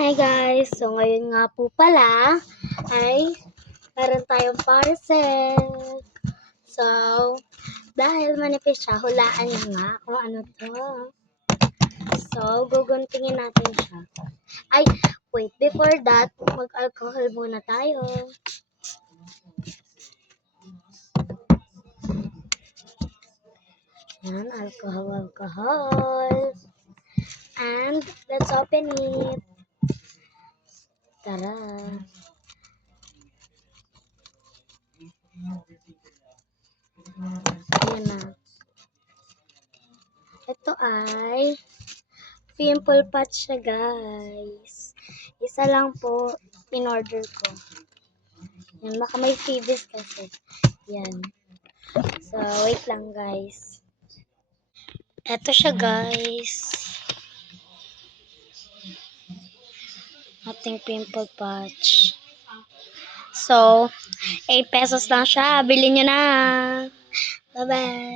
Hi guys! So ngayon nga po pala ay meron tayong parcel. So, dahil manipis siya, hulaan niya nga kung ano to. So, guguntingin natin siya. Ay, wait, before that, mag-alcohol muna tayo. Yan, alcohol. And, let's open it. Tara. Ayan na. Ito ay pimple patch siya, guys. Isa lang po in order ko. Yan, baka may freebies kasi. Yan. So, wait lang, guys. Ito siya, guys. Ating pimple patch. So, 8 pesos lang siya. Bilhin nyo na. Bye-bye.